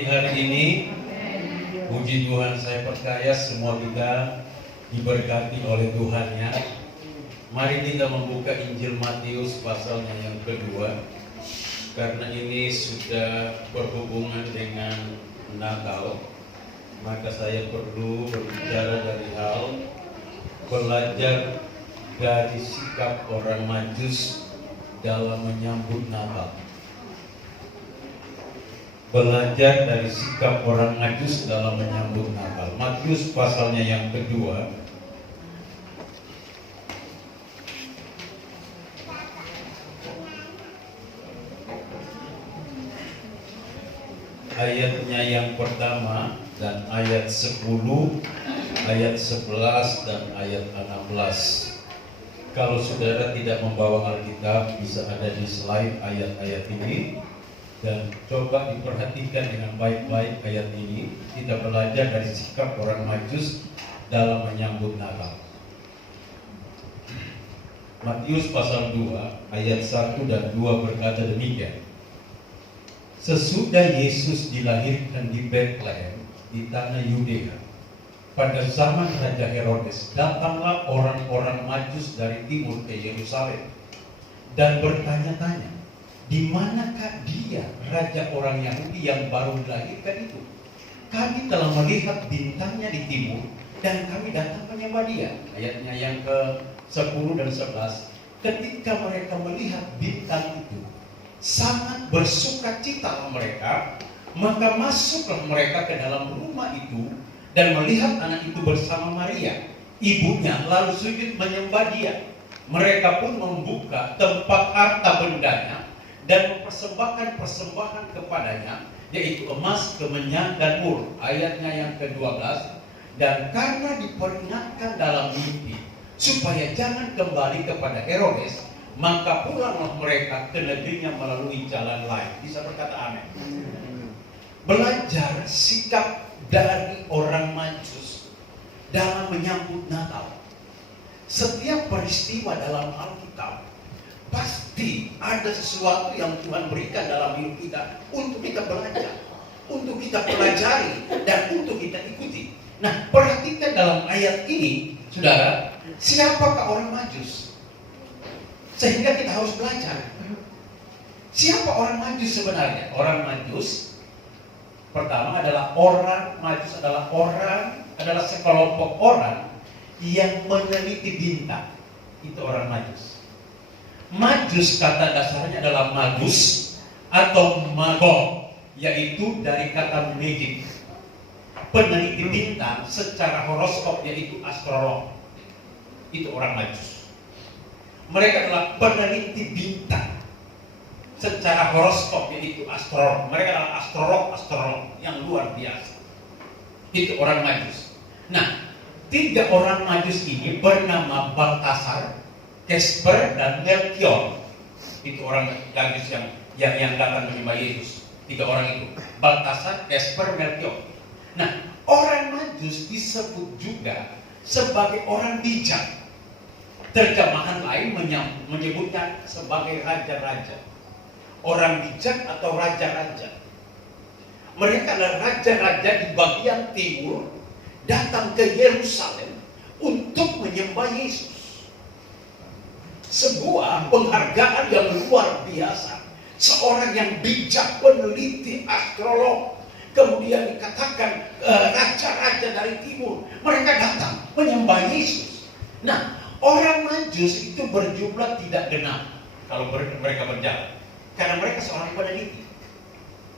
pagi hari ini. Puji Tuhan, saya percaya semua kita diberkati oleh Tuhan-Nya. Mari kita membuka Injil Matius pasalnya yang kedua, karena ini sudah berhubungan dengan Natal. Maka saya perlu berbicara dari hal belajar dari sikap orang Majus dalam menyambut Natal. Belajar dari sikap orang Majus dalam menyambut Natal. Matius pasalnya yang kedua, ayatnya yang pertama dan ayat 10, ayat 11 dan ayat 16. Kalau saudara tidak membawa Alkitab, bisa ada di slide ayat-ayat ini. Dan coba diperhatikan dengan baik-baik ayat ini. Kita belajar dari sikap orang Majus dalam menyambut Natal. Matius pasal 2 ayat 1 dan 2 berkata demikian. Sesudah Yesus dilahirkan di Betlehem di tanah Yudea, pada zaman Raja Herodes, datanglah orang-orang Majus dari timur ke Yerusalem dan bertanya-tanya, di manakah dia, raja orang Yahudi yang baru dilahirkan itu? Kami telah melihat bintangnya di timur dan kami datang menyembah dia. Ayatnya yang ke-10 dan 11. Ketika mereka melihat bintang itu, sangat bersukacitalah mereka, maka masuklah mereka ke dalam rumah itu dan melihat anak itu bersama Maria, ibunya, lalu sujud menyembah dia. Mereka pun membuka tempat harta bendanya dan mempersembahkan persembahan kepadanya, yaitu emas, kemenyan, dan mur. Ayatnya yang ke-12. Dan karena diperingatkan dalam mimpi supaya jangan kembali kepada Herodes, maka pulanglah mereka ke negerinya melalui jalan lain. Bisa berkata amin. Belajar sikap dari orang Majus dalam menyambut Natal. Setiap peristiwa dalam Alkitab pasti ada sesuatu yang Tuhan berikan dalam hidup kita untuk kita belajar, untuk kita pelajari, dan untuk kita ikuti. Nah, perhatikan dalam ayat ini, saudara, siapakah orang Majus? Sehingga kita harus belajar. Siapa orang Majus sebenarnya? Orang Majus pertama adalah adalah sekelompok orang yang meneliti bintang. Itu orang Majus. Majus kata dasarnya adalah magus atau magog, yaitu dari kata magic. Peneliti bintang secara horoskop, yaitu astrolog. Itu orang Majus. Mereka adalah peneliti bintang secara horoskop, yaitu astrolog. Mereka adalah astrolog yang luar biasa. Itu orang Majus. Nah, 3 orang Majus ini bernama Baltasar, Kasper, dan Melchior. Itu orang Majus yang datang menyembah Yesus. 3 orang itu, Baltasar, Kasper, Melchior. Nah, orang Majus disebut juga sebagai orang bijak. Terjemahan lain menyebutnya sebagai raja-raja. Orang bijak atau raja-raja. Mereka adalah raja-raja di bagian timur, datang ke Yerusalem untuk menyembah Yesus. Sebuah penghargaan yang luar biasa. Seorang yang bijak, peneliti, astrolog. Kemudian dikatakan raja-raja dari timur. Mereka datang menyembah Yesus. Nah, orang Majus itu berjumlah tidak genap kalau mereka berjalan. Karena mereka seorang peneliti,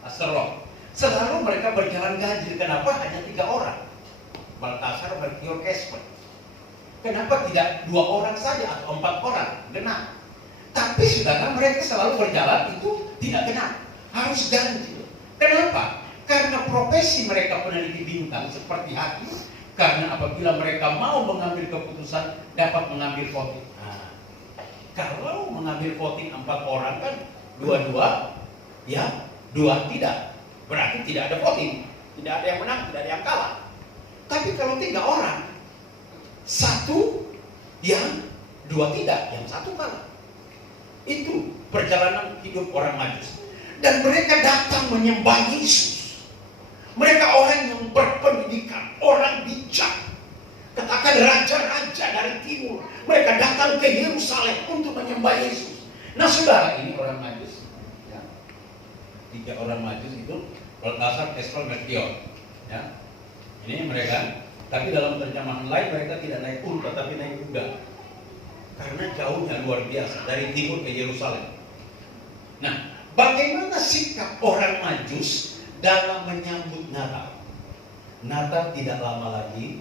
astrolog. Selalu mereka berjalan ganjil. Kenapa? Hanya 3 orang. Baltasar, Melchior, Kasper. Kenapa tidak 2 orang saja atau 4 orang? Genap. Tapi saudara, mereka selalu berjalan itu tidak genap. Harus ganjil. Kenapa? Karena profesi mereka peneliti bintang seperti hakim. Karena apabila mereka mau mengambil keputusan, dapat mengambil voting. Nah, kalau mengambil voting 4 orang kan 2-2, ya 2 tidak. Berarti tidak ada voting. Tidak ada yang menang, tidak ada yang kalah. Tapi kalau 3 orang, 1 yang 2 tidak, yang 1 kalah. Itu perjalanan hidup orang Majus. Dan mereka datang menyembah Yesus. datang ke Yerusalem untuk menyembah Yesus. Nah saudara, ini orang Majus, ya. 3 orang Majus itu Baltasar, Esrol, Melchior, ya. Ini mereka, tapi dalam terjemahan lain mereka tidak naik unta, tapi naik kuda, karena jauhnya luar biasa dari timur ke Yerusalem. Nah, bagaimana sikap orang Majus dalam menyambut Natal? Natal tidak lama lagi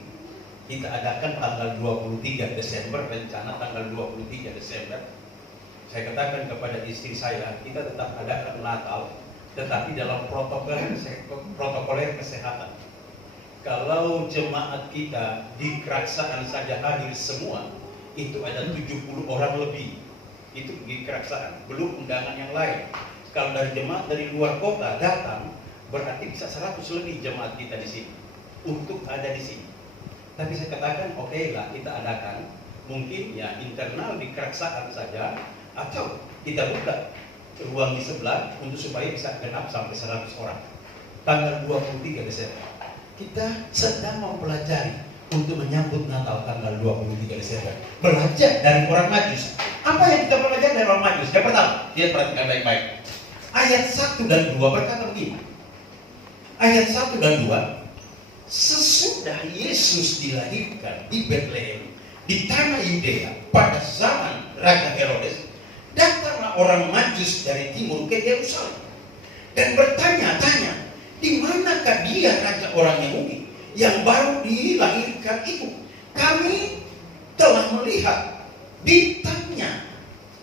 kita adakan tanggal 23 Desember, rencana tanggal 23 Desember. Saya katakan kepada istri saya, kita tetap adakan Natal, tetapi dalam protokoler kesehatan. Kalau jemaat kita di Keraksaan saja hadir semua, itu ada 70 orang lebih. Itu di Keraksaan, belum undangan yang lain. Kalau dari jemaat dari luar kota datang, berarti bisa 100 lebih jemaat kita di sini untuk ada di sini. Tapi saya katakan, oke lah, kita adakan mungkin ya internal di Keraksaan saja, atau kita buka ruang di sebelah untuk supaya bisa genap sampai 100 orang. Tanggal 23 Desember. Kita sedang mempelajari untuk menyambut Natal tanggal 23 Desember. Belajar dari orang Majus. Apa yang kita pelajari dari orang Majus? Yang pertama, dia perhatikan baik-baik. Ayat 1 dan 2 berkata begini. Ayat 1 dan 2, sesudah Yesus dilahirkan di Betlehem, di tanah Yudea, pada zaman Raja Herodes, datanglah orang Majus dari timur ke Yerusalem dan bertanya-tanya, di manakah dia raja orang Yahudi yang baru dilahirkan itu? Kami telah melihat bintangnya.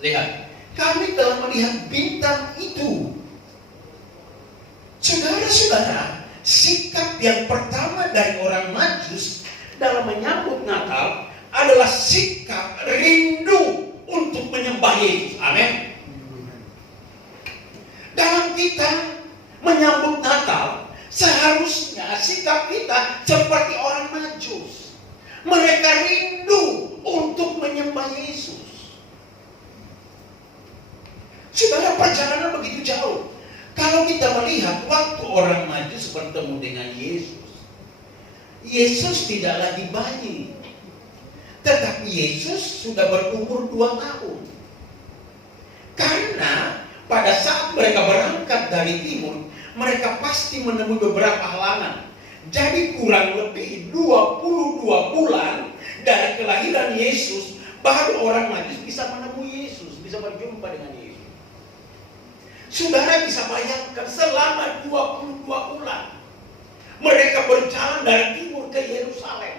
Lihat, kami telah melihat bintang itu. Saudara-saudara, sikap yang pertama dari orang Majus dalam menyambut Natal adalah sikap rindu untuk menyembah Yesus. Amin. Dalam kita menyambut Natal, seharusnya sikap kita seperti orang Majus. Mereka rindu untuk menyembah Yesus. Saudara, perjalanan begitu jauh. Kalau kita melihat waktu orang Majus bertemu dengan Yesus, Yesus tidak lagi bayi, tetapi Yesus sudah berumur 2 tahun. Karena pada saat mereka berangkat dari timur, mereka pasti menemui beberapa halangan. Jadi kurang lebih 22 bulan dari kelahiran Yesus, baru orang Majus bisa menemui Yesus, bisa berjumpa dengan Yesus. Saudara bisa bayangkan selama 22 bulan mereka berjalan dari timur ke Yerusalem.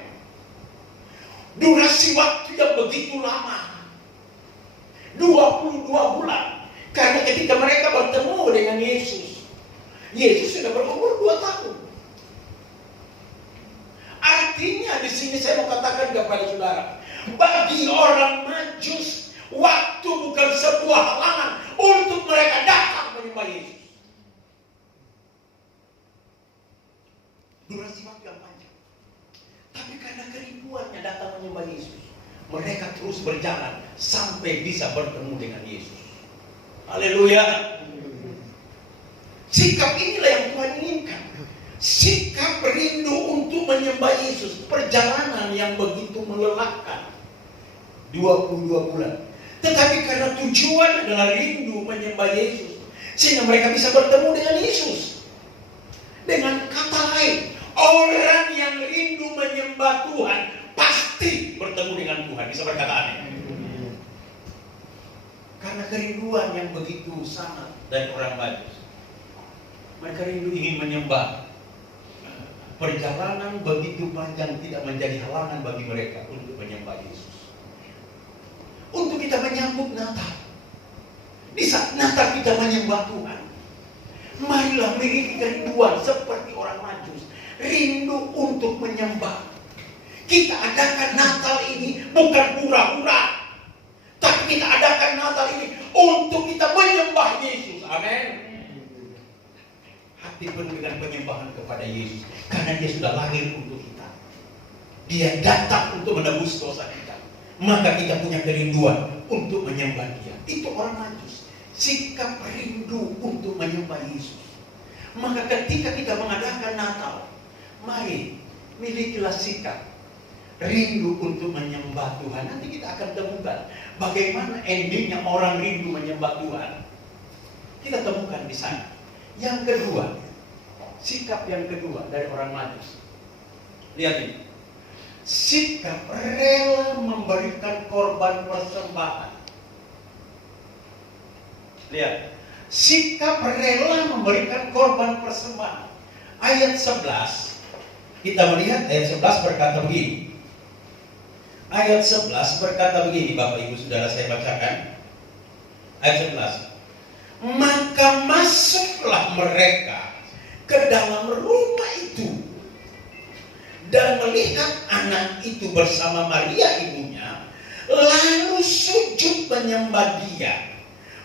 Durasi waktu yang begitu lama, 22 bulan. Karena ketika mereka bertemu dengan Yesus, Yesus sudah berumur 2 tahun. Artinya di sini saya mau katakan kepada saudara, bagi orang Majus, waktu bukan sebuah halangan untuk mereka datang menyembah Yesus. Durasi waktu yang panjang. Tapi karena kerinduannya datang menyembah Yesus, mereka terus berjalan sampai bisa bertemu dengan Yesus. Haleluya. Sikap inilah yang Tuhan inginkan. Sikap rindu untuk menyembah Yesus. Perjalanan yang begitu melelahkan, 22 bulan. Tetapi karena tujuan adalah rindu menyembah Yesus, sehingga mereka bisa bertemu dengan Yesus. Dengan kata lain, orang yang rindu menyembah Tuhan pasti bertemu dengan Tuhan. Bisa berkata amin. Karena kerinduan yang begitu sangat dari orang Majus, mereka rindu ingin menyembah. Perjalanan begitu panjang tidak menjadi halangan bagi mereka untuk menyembah Yesus. Untuk kita menyambut Natal, di saat Natal kita menyembah Tuhan, marilah memiliki kerinduan seperti orang Majus, rindu untuk menyembah. Kita adakan Natal ini bukan hura-hura, tapi kita adakan Natal ini untuk kita menyembah Yesus. Amin. Hati penuh dengan penyembahan kepada Yesus, karena Dia sudah lahir untuk kita. Dia datang untuk menebus dosa kita. Maka kita punya kerinduan untuk menyembah Dia. Itu orang Majus, sikap rindu untuk menyembah Yesus. Maka ketika kita mengadakan Natal, mari milikilah sikap rindu untuk menyembah Tuhan. Nanti kita akan temukan bagaimana endingnya orang rindu menyembah Tuhan. Kita temukan di sana. Yang kedua, sikap yang kedua dari orang Majus. Lihat ini. Sikap rela memberikan korban persembahan. Lihat. Sikap rela memberikan korban persembahan. Ayat 11. Kita melihat ayat 11 berkata begini. Ayat 11 berkata begini, Bapak Ibu Saudara, saya bacakan. Ayat 11. Maka masuklah mereka ke dalam rumah itu dan melihat anak itu bersama Maria ibunya, lalu sujud menyembah dia.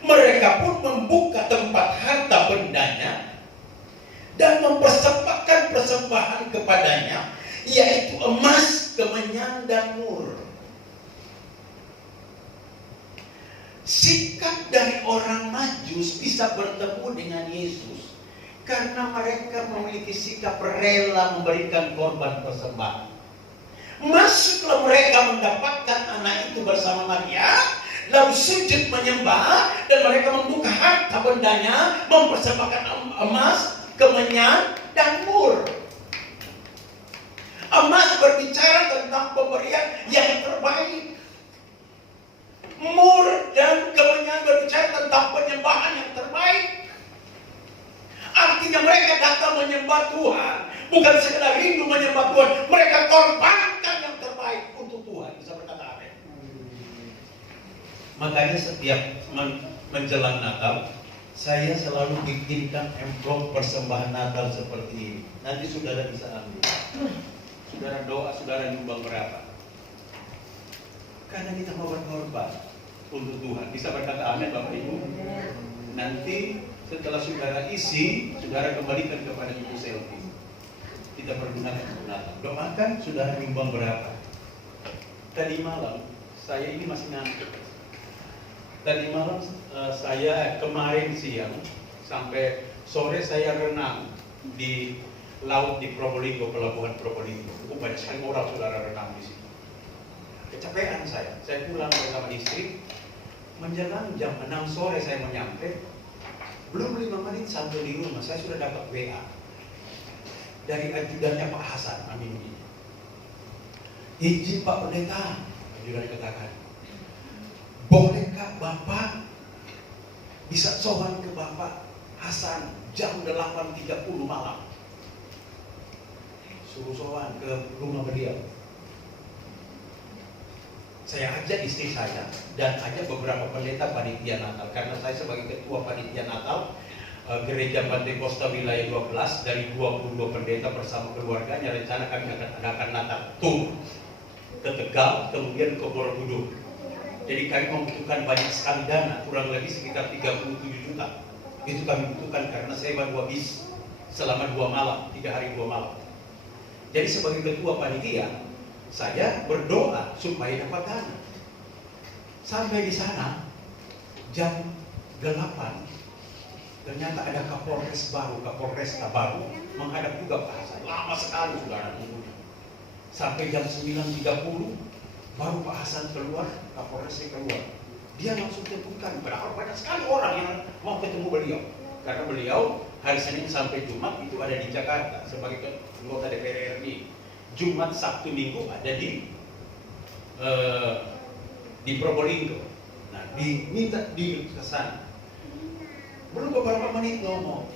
Mereka pun membuka tempat harta bendanya dan mempersembahkan persembahan kepadanya, yaitu emas, kemenyan, dan mur. Sikap dari orang Majus bisa bertemu dengan Yesus karena mereka memiliki sikap rela memberikan korban persembahan. Masuklah mereka mendapatkan anak itu bersama Maria, lalu sujud menyembah, dan mereka membuka harta bendanya, mempersembahkan emas, kemenyan, dan mur. Emas berbicara tentang pemberian yang terbaik. Mur dan kemenyan berbicara tentang penyembahan yang terbaik. Artinya mereka datang menyembah Tuhan, bukan sekedar rindu menyembah Tuhan. Mereka korbankan yang terbaik untuk Tuhan. Bisa berkata amin. Makanya setiap menjelang Natal, saya selalu bikinkan amplop persembahan Natal seperti ini. Nanti saudara bisa ambil. Saudara doa, saudara nyumbang berapa? Karena kita mau berkorban untuk Tuhan. Bisa berkata amin, Bapak Ibu? Nanti setelah saudara isi, saudara kembalikan kepada Ibu Selvi. Kita pergunakan untuk Natal. Doakan saudara nyumbang berapa? Tadi malam, saya ini masih ngantuk. Tadi malam saya kemarin siang sampai sore saya renang di laut di Probolinggo, pelabuhan Probolinggo. Banyak sekali orang saudara renang di situ. Kecapean saya pulang bersama istri. Menjelang jam 6 sore saya menyampe. Belum 5 menit sampai di rumah, saya sudah dapat WA dari ajudannya Pak Hasan. Amin. Izin Pak Pendeta, ajudan katakan, bolehkah Bapak bisa sowan ke Bapak Hasan jam 8.30 malam? Suruh sowan ke rumah beliau. Saya ajak istri saya dan ajak beberapa pendeta panitia Natal, karena saya sebagai ketua panitia Natal Gereja Pantai Kosta Wilayah 12, dari 22 pendeta bersama keluarganya, rencana kami akan adakan Natal tour ke Tegal, kemudian ke Borobudur. Jadi kami membutuhkan banyak sekali dana, kurang lebih sekitar 37 juta. Itu kami butuhkan karena sewa 2 bis selama 2 malam, 3 hari 2 malam. Jadi sebagai ketua panitia, saya berdoa supaya dapat dana. Sampai di sana jam 8, ternyata ada Kapolres baru, Kapolresta baru menghadap juga Pak Hasan. Lama sekali saudara tunggunya. Sampai jam 9.30 baru Pak Hasan keluar, Kapolresnya keluar. Dia langsung temukan, padahal banyak sekali orang yang mau ketemu beliau. Karena beliau hari Senin sampai Jumat itu ada di Jakarta sebagai anggota DPR RI. Jumat, Sabtu, Minggu ada di Probolinggo. Nah, diminta di sana. Belum beberapa menit ngomong.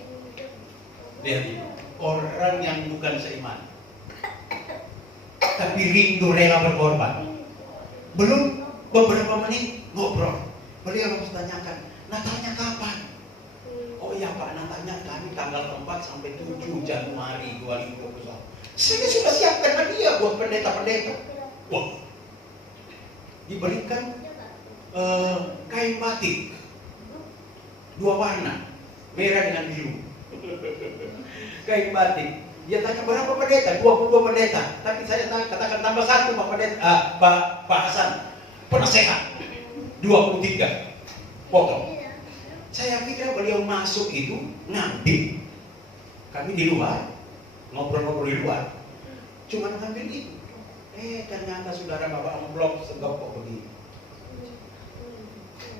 Lihat ini, orang yang bukan seiman, tapi rindu rela berkorban. Belum beberapa menit ngobrol, beliau harus tanyakan, Natalnya kapan? Oh iya Pak, Natalnya kami tanggal 4 sampai 7 Januari 2021. Saya sudah siapkan hadiah buat pendeta-pendeta. Wah, diberikan kain batik 2 warna, merah dengan biru. Kain batik. Dia tanya berapa pendeta? 22 pendeta. Tapi saya katakan tambah 1 Pak Pendeta, Pak Hasan, penasehat 23 potong. Saya pikir beliau masuk itu ngambil. Kami di luar ngobrol-ngobrol di luar, cuma ngambil itu. Ternyata saudara bawa amplop segopok begini.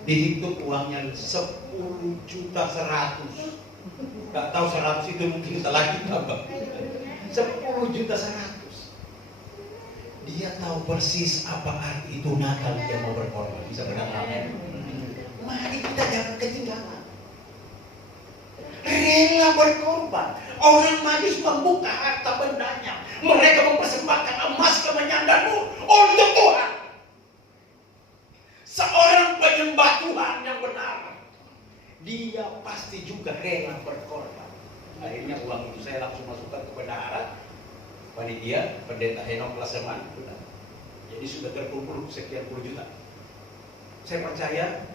Dihitung uangnya 10.100.000. Gak tahu 100 itu mungkin kita lagi tambah. 10.100.000. Dia tahu persis apa arti itu Natal dia mau berkorban. Bisa berkata amin. Mari kita jangan ketinggalan. Rela berkorban. Orang Majus membuka harta bendanya. Mereka mempersembahkan emas, kemenyan, dan mur untuk Tuhan. Seorang penyembah Tuhan yang benar, dia pasti juga rela berkorban. Akhirnya uang itu saya langsung masukkan ke bendahara, panitia, pendeta Henok Laseman. Jadi sudah terkumpul sekian puluh juta. Saya percaya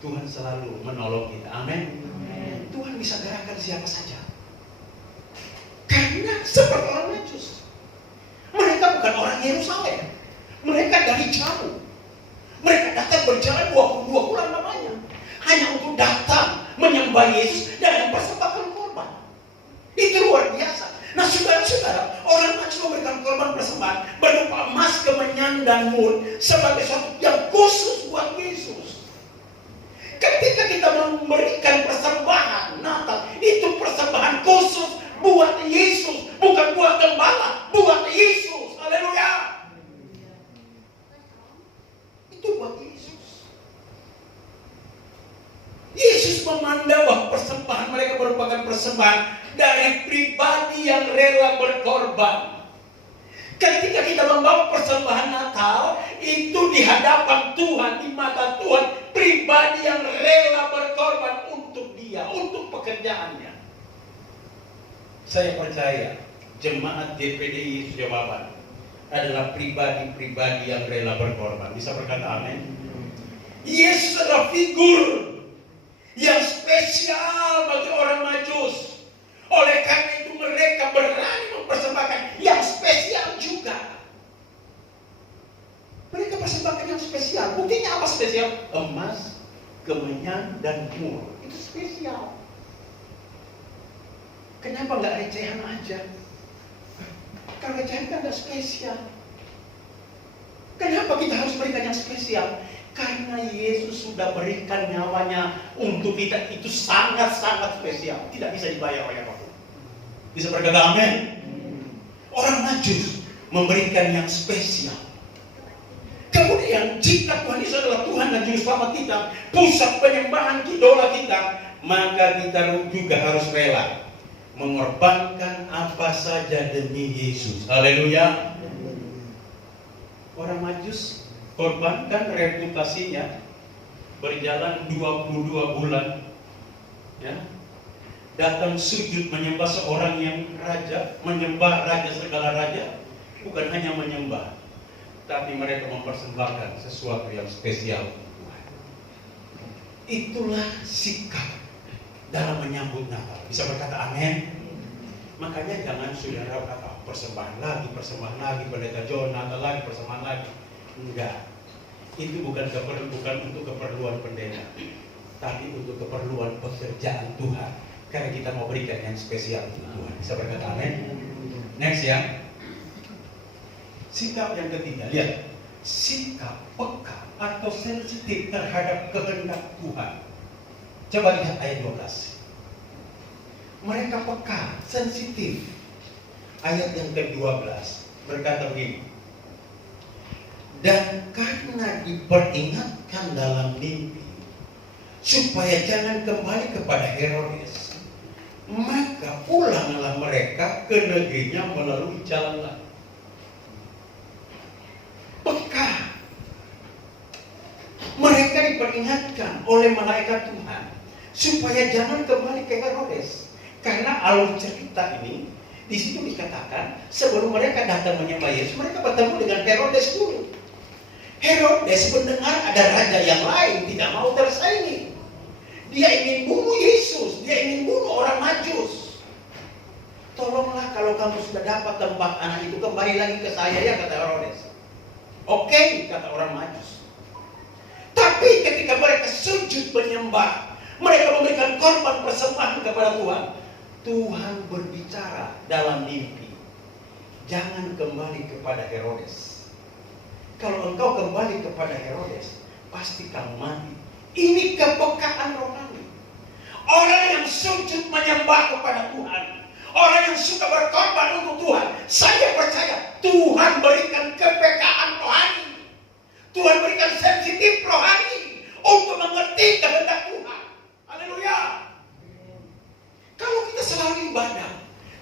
Tuhan selalu menolong kita. Amin. Tuhan bisa gerakkan siapa saja. Karena seperti orang Majus, mereka bukan orang Yerusalem. Mereka dari jauh. Mereka datang berjalan 22 bulan lamanya hanya untuk datang menyembah Yesus dan mempersembahkan korban. Itu luar biasa. Nah saudara-saudara, orang Majus memberikan korban persembahan berupa emas, kemenyan, dan mur sebagai sesuatu yang khusus buat Yesus. Ketika kita memberikan persembahan Natal, itu persembahan khusus buat Yesus, bukan buat gembala, buat Yesus. Haleluya. Itu buat Yesus. Yesus memandang bahwa persembahan mereka merupakan persembahan dari pribadi yang rela berkorban. Ketika kita membawa persembahan Natal, itu di hadapan Tuhan, di mata Tuhan, pribadi yang rela berkorban untuk dia, untuk pekerjaannya. Saya percaya jemaat DPD Yesus Jawaban adalah pribadi-pribadi yang rela berkorban. Bisa berkata amin? Yesus adalah figur yang spesial bagi orang Majus. Oleh karena itu mereka berani mempersembahkan yang spesial juga. Mereka persembahkan yang spesial. Buktinya apa spesial? Emas, kemenyan, dan mur. Itu spesial. Kenapa nggak recehan aja? Kalau recehan kan nggak spesial. Kenapa kita harus berikan yang spesial? Karena Yesus sudah berikan nyawanya untuk kita. Itu sangat-sangat spesial. Tidak bisa dibayar oleh apapun. Bisa berkata amin? Orang Majus memberikan yang spesial. Kemudian jika Tuhan Yesus adalah Tuhan dan Juru Selamat kita, pusat penyembahan idola kita, maka kita juga harus rela mengorbankan apa saja demi Yesus. Haleluya. Orang Majus korbankan reputasinya, berjalan 22 bulan, ya, datang sujud menyembah seorang yang raja, menyembah raja segala raja. Bukan hanya menyembah, tapi mereka mempersembahkan sesuatu yang spesial. Itulah sikap dalam menyambut Natal. Bisa berkata amin? Makanya jangan saudara kata persembahan lagi, pendeta John Natal lagi, persembahan lagi. Enggak. Itu bukan untuk keperluan pendeta, tapi untuk keperluan pekerjaan Tuhan. Karena kita mau berikan yang spesial untuk Tuhan. Bisa berkata amin? Next ya. Sikap yang ketiga, lihat. Sikap peka atau sensitif terhadap kehendak Tuhan. Coba lihat ayat 12. Mereka peka, sensitif. Ayat yang ke-12 berkata begini. Dan karena diperingatkan dalam mimpi supaya jangan kembali kepada Herodes, maka pulanglah mereka ke negerinya melalui jalan lain. Peka. Mereka diperingatkan oleh malaikat Tuhan supaya jangan kembali ke Herodes. Karena alur cerita ini di situ dikatakan sebelum mereka datang menyembah Yesus, mereka bertemu dengan Herodes dulu. Herodes mendengar ada raja yang lain, tidak mau tersaingi. Dia ingin bunuh Yesus, dia ingin bunuh orang Majus. Tolonglah kalau kamu sudah dapat tempat anak itu, kembali lagi ke saya ya, kata Herodes. Oke, kata orang Majus. Tapi ketika mereka sujud menyembah, mereka memberikan korban persembahan kepada Tuhan, Tuhan berbicara dalam mimpi. Jangan kembali kepada Herodes. Kalau engkau kembali kepada Herodes, pasti kamu mati. Ini kepekaan rohani. Orang yang sujud menyembah kepada Tuhan, orang yang suka berkorban untuk Tuhan, saya percaya Tuhan berikan kepekaan rohani. Tuhan berikan sensitif rohani untuk mengerti kehendak Tuhan. Haleluya. Kalau kita selalu ibadah,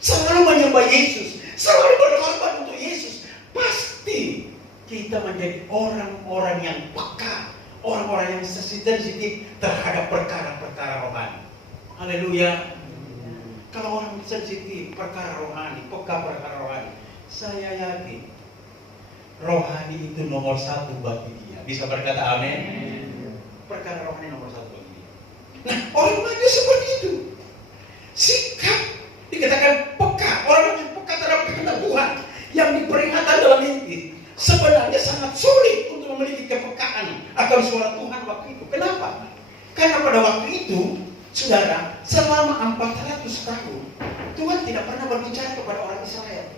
selalu menyembah Yesus, selalu berkorban untuk Yesus, pasti kita menjadi orang-orang yang peka, orang-orang yang sensitif terhadap perkara-perkara rohani. Haleluya. Kalau orang sensitif perkara rohani, peka perkara rohani, saya yakin rohani itu nomor satu bagi dia. Bisa berkata amin? Perkara rohani nomor satu bagi dia. Nah, orang maju seperti itu. Sikap dikatakan peka, orang yang peka terhadap kehendak Tuhan yang diperingatkan dalam mimpi. Sebenarnya sangat sulit untuk memiliki kepekaan akan suara Tuhan waktu itu. Kenapa? Karena pada waktu itu, saudara, selama 400 tahun Tuhan tidak pernah berbicara kepada orang Israel.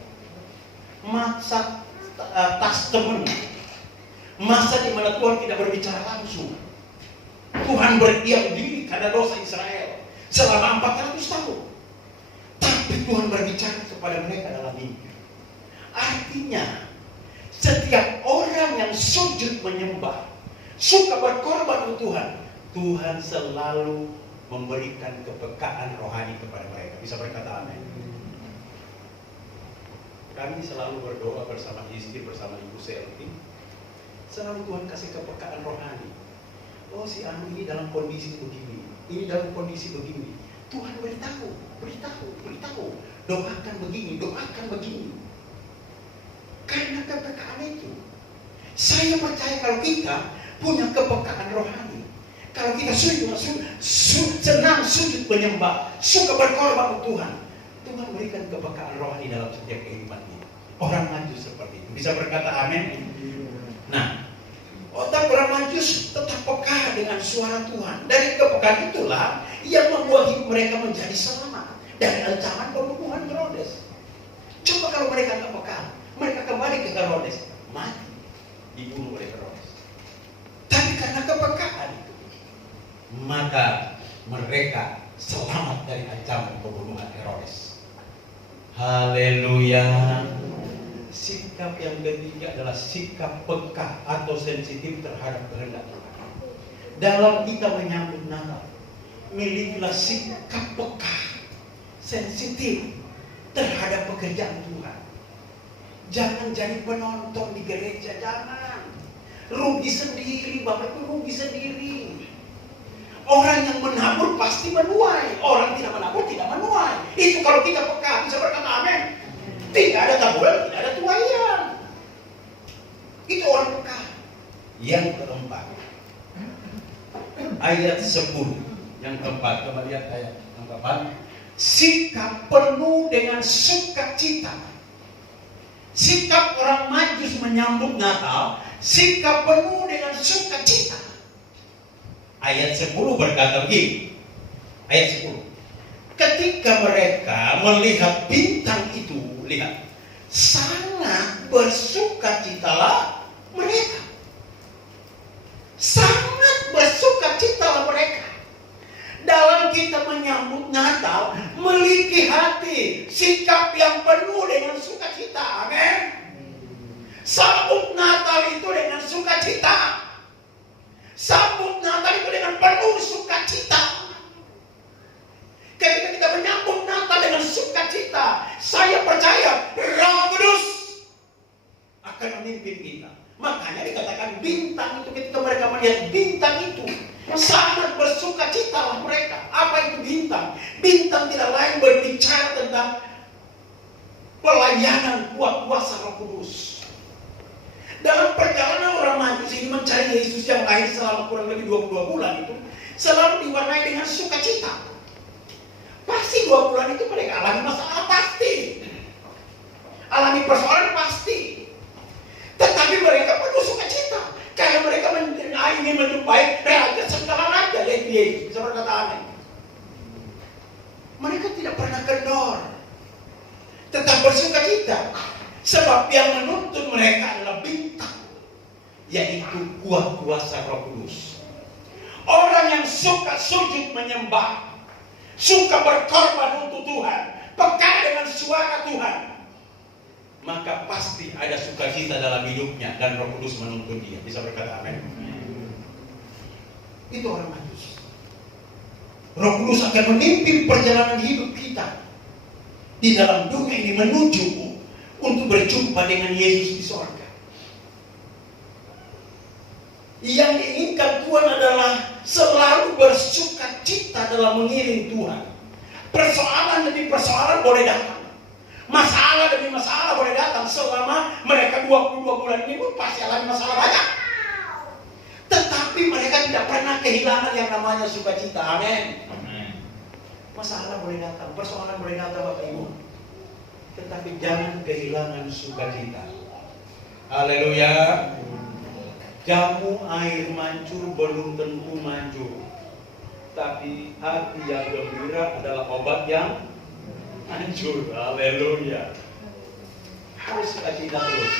Masa testament, masa di mana Tuhan tidak berbicara langsung. Tuhan berdiam diri karena dosa Israel selama 400 tahun. Tapi Tuhan berbicara kepada mereka dalam mimpi. Artinya, setiap orang yang sujud menyembah, suka berkorban untuk Tuhan, Tuhan selalu memberikan kepekaan rohani kepada mereka. Bisa berkata amin? Kami selalu berdoa bersama istri, bersama Ibu Selvi. Selalu Tuhan kasih kepekaan rohani. Oh, si Anu ini dalam kondisi begini, ini dalam kondisi begini. Tuhan beritahu. Doakan begini. Karena kepekaan itu, saya percaya kalau kita punya kepekaan rohani, kalau kita senang sujud menyembah, suka berkorban untuk Tuhan, Tuhan berikan kepekaan rohani dalam setiap kehidupan kita. Orang Majus seperti itu. Bisa berkata amin? Nah, otak orang Majus tetap peka dengan suara Tuhan. Dari kepekaan itulah yang membuat hidup mereka menjadi selamat dari ancaman pembunuhan Herodes. Coba kalau mereka nggak peka, mereka kembali ke Herodes, mati, dibunuh oleh Herodes. Tapi karena kepekaan itu, maka mereka selamat dari ancaman pembunuhan Herodes. Haleluya. Sikap yang ketiga adalah sikap peka atau sensitif terhadap kehendak Tuhan. Dalam kita menyambut Natal, milikilah sikap peka, sensitif terhadap pekerjaan Tuhan. Jangan jadi penonton di gereja, jangan. Rugi sendiri, Bapak itu rugi sendiri. Orang yang menabur pasti menuai, orang tidak menabur tidak menuai. Itu kalau kita peka. Bisa berkata amin? Tidak ada taburan, tidak ada tuaian. Itu orang peka. Yang keempat, ayat 10. Yang keempat, coba lihat ayat yang keempat. Sikap penuh dengan sukacita. Sikap orang Majus menyambut Natal, sikap penuh dengan sukacita. Ayat 10 berkata begini. Ayat 10. Ketika mereka melihat bintang itu, lihat, sangat bersukacitalah mereka. Sangat bersukacitalah mereka. Dalam kita menyambut Natal, memiliki hati, sikap yang penuh dengan sukacita. Amin. Sambut Natal itu dengan sukacita. Sambut Natal itu dengan penuh sukacita. Ketika kita menyambut Natal dengan sukacita, saya percaya Roh Kudus akan memimpin kita. Makanya dikatakan bintang itu, ketika mereka melihat bintang itu, sangat bersukacitalah mereka. Apa itu bintang? Bintang tidak lain berbicara tentang pelayanan kuasa Roh Kudus. Dalam perjalanan orang Majus ini mencari Yesus yang lahir selama kurang lebih 22 bulan itu selalu diwarnai dengan sukacita. Pasti 2 bulan itu mereka alami masalah, pasti. Alami persoalan, pasti. Tetapi mereka penuh sukacita. Karena mereka ingin menjumpai Raja segala raja, yaitu Yesus. Bisa berkata amin. Mereka tidak pernah kendor, tetap bersukacita. Sebab yang menuntun mereka adalah bintang. yaitu kuasa Roh Kudus. Orang yang suka sujud menyembah, suka berkorban untuk Tuhan, peka dengan suara Tuhan, maka pasti ada sukacita dalam hidupnya dan Roh Kudus menuntun dia. Bisa berkata amin? Itu orang Majus. Roh Kudus akan memimpin perjalanan hidup kita di dalam dunia ini menuju untuk berjumpa dengan Yesus di sorga. Yang diinginkan Tuhan adalah selalu bersukacita dalam mengiring Tuhan. Persoalan demi persoalan boleh datang, masalah demi masalah boleh datang. Selama mereka 22 bulan ini pun pasti alami masalah banyak, tetapi mereka tidak pernah kehilangan yang namanya sukacita. Amin. Masalah boleh datang, persoalan boleh datang Bapak Ibu, tetapi jangan kehilangan sukacita. Haleluya. Jamu air mancur belum tentu manjur, tapi hati yang gembira adalah obat yang hancur. Haleluya. Harus sukacita terus.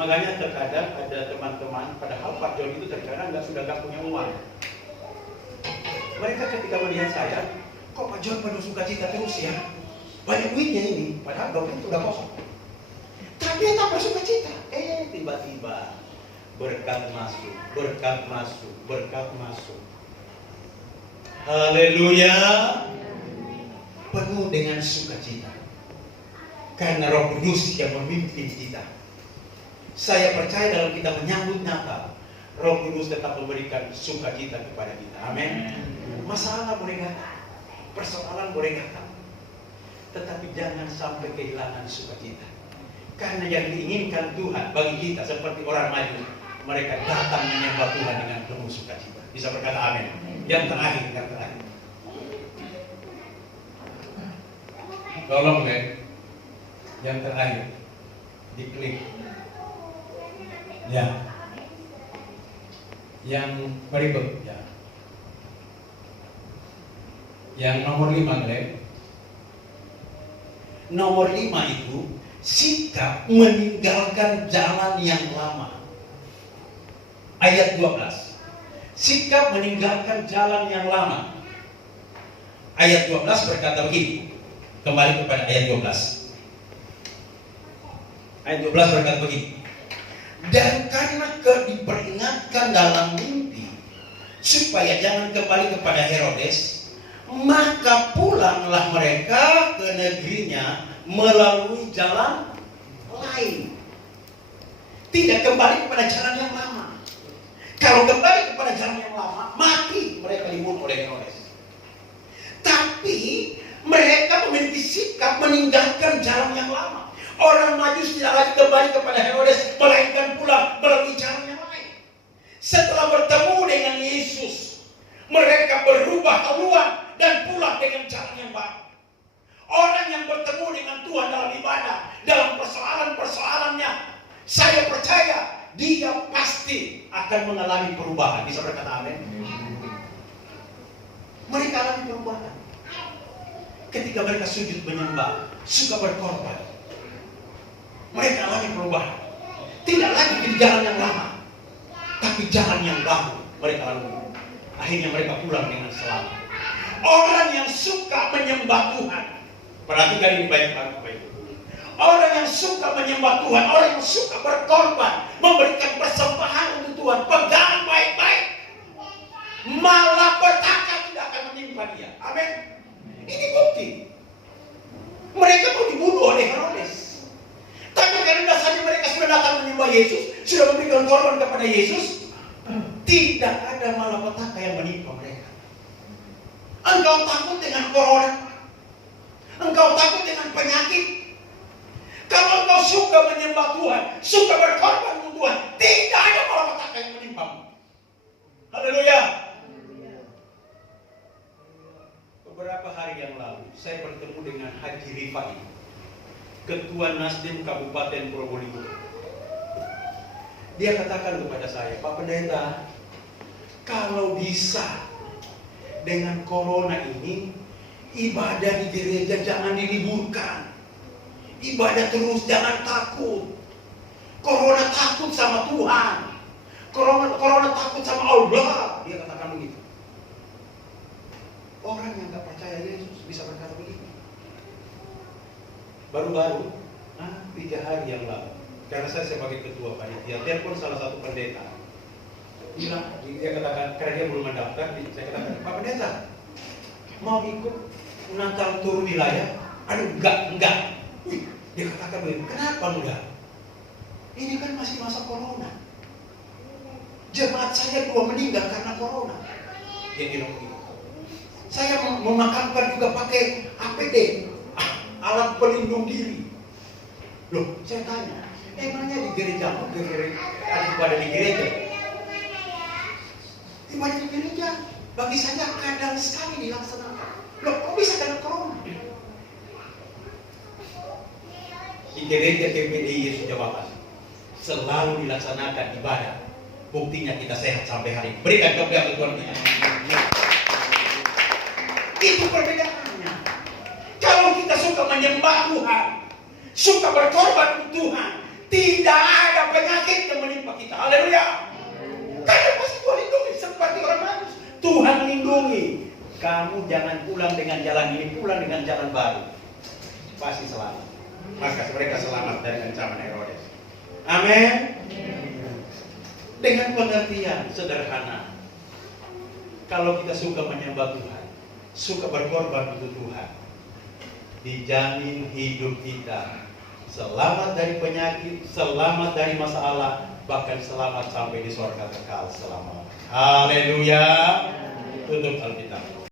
Makanya terkadang ada teman-teman, padahal Pak John itu terkadang sudah nggak punya uang. Mereka ketika melihat saya, kok Pak John penuh sukacita terus ya? Banyak duitnya ini, padahal dompet sudah kosong. Tapi dia tak bersukacita. Tiba-tiba berkat masuk, berkat masuk, berkat masuk. Haleluya. Penuh dengan sukacita, karena Roh Kudus yang memimpin kita. Saya percaya dalam kita menyambut Natal, Roh Kudus tetap memberikan sukacita kepada kita. Amin. Masalah boleh datang, persoalan boleh datang, tetapi jangan sampai kehilangan sukacita. Karena yang diinginkan Tuhan bagi kita seperti orang Majus, mereka datang menyembah Tuhan dengan penuh sukacita. Bisa berkata amin. Yang terakhir. Tolong yang terakhir diklik. Ya. Yang berikut ya. Yang nomor 5 Nomor 5 itu sikap meninggalkan jalan yang lama. Ayat 12. Sikap meninggalkan jalan yang lama. Ayat 12 berkata begini. Kembali kepada ayat 12. Ayat 12 berkata begini. Dan karena diperingatkan dalam mimpi supaya jangan kembali kepada Herodes, maka pulanglah mereka ke negerinya melalui jalan lain. Tidak kembali kepada jalan yang lama. Kalau kembali kepada jalan yang lama, mati mereka dibunuh oleh Herodes. Tapi mereka memiliki sikap meninggalkan jalan yang lama. Orang Majus tidak lagi kembali kepada Herodes, melainkan pulang melalui jalan yang lain. Setelah bertemu dengan Yesus, mereka berubah haluan dan pulang dengan jalan yang baru. Orang yang bertemu dengan Tuhan dalam ibadah, dalam persoalan-persoalannya, saya percaya dia pasti akan mengalami perubahan. Bisa berkata amin? Mereka alami perubahan. Ketika mereka sujud menyembah, suka berkorban, mereka alami perubahan. Tidak lagi di jalan yang lama, tapi jalan yang baru mereka lalui. Akhirnya mereka pulang dengan selamat. Orang yang suka menyembah Tuhan, perhatikan ini baik-baik. Orang yang suka menyembah Tuhan, orang yang suka berkorban, memberikan persembahan untuk Tuhan, pegang baik-baik, malapetaka tidak akan menimpa dia. Amin. Ini bukti. Mereka pun dibunuh oleh Herodes, tapi karena dasarnya mereka sudah datang menyembah Yesus, sudah memberikan korban kepada Yesus, tidak ada malapetaka yang menimpa mereka. Engkau takut dengan corona? Engkau takut dengan penyakit? Kalau engkau suka menyembah Tuhan, suka berkorban untuk Tuhan, tidak ada malapetaka yang menimpamu. Haleluya. Beberapa hari yang lalu, saya bertemu dengan Haji Rifai, Ketua Nasdem Kabupaten Probolinggo. Dia katakan kepada saya, Pak Pendeta, kalau bisa dengan corona ini, ibadah di gereja jangan diliburkan. Ibadah terus, jangan takut. Corona takut sama Tuhan. Corona takut sama Allah. Dia katakan begitu. Orang yang nggak percaya Yesus bisa berkata begitu. Baru-baru 3 hari yang lalu, karena saya sebagai ketua panitia, telepon salah satu pendeta. Dia katakan, karena dia belum mendaftar, saya katakan, Pak Pendeta, mau ikut Natal turun wilayah? Aduh, enggak. Wih, dia katakan begitu, kenapa enggak? Ini kan masih masa corona. Jemaat saya 2 meninggal karena corona. Dia bilang begitu. Saya memakamkan juga pakai APD, alat pelindung diri. Loh, saya tanya, emangnya di gereja ada di gereja? Di gereja, bagi saya kadang sekali dilaksanakan. Loh, kok bisa kena corona? Di gereja GPDI Yesus Jawaban selalu dilaksanakan ibadah. Buktinya kita sehat sampai hari ini. Berikan kemuliaan Tuhan kita. Itu perbedaannya. Kalau kita suka menyembah Tuhan, suka berkorban untuk Tuhan, tidak ada penyakit yang menimpa kita. Haleluya. Karena pasti Tuhan lindungi seperti orang manusia. Tuhan lindungi. Kamu jangan pulang dengan jalan ini, pulang dengan jalan baru. Pasti selamat. Maka mereka selamat dari ancaman Herodes. Amin. Dengan pengertian sederhana. Kalau kita suka menyembah Tuhan, suka berkorban untuk Tuhan, dijamin hidup kita selamat dari penyakit, selamat dari masalah, bahkan selamat sampai di surga kekal selama. Haleluya. Tutup Alkitab.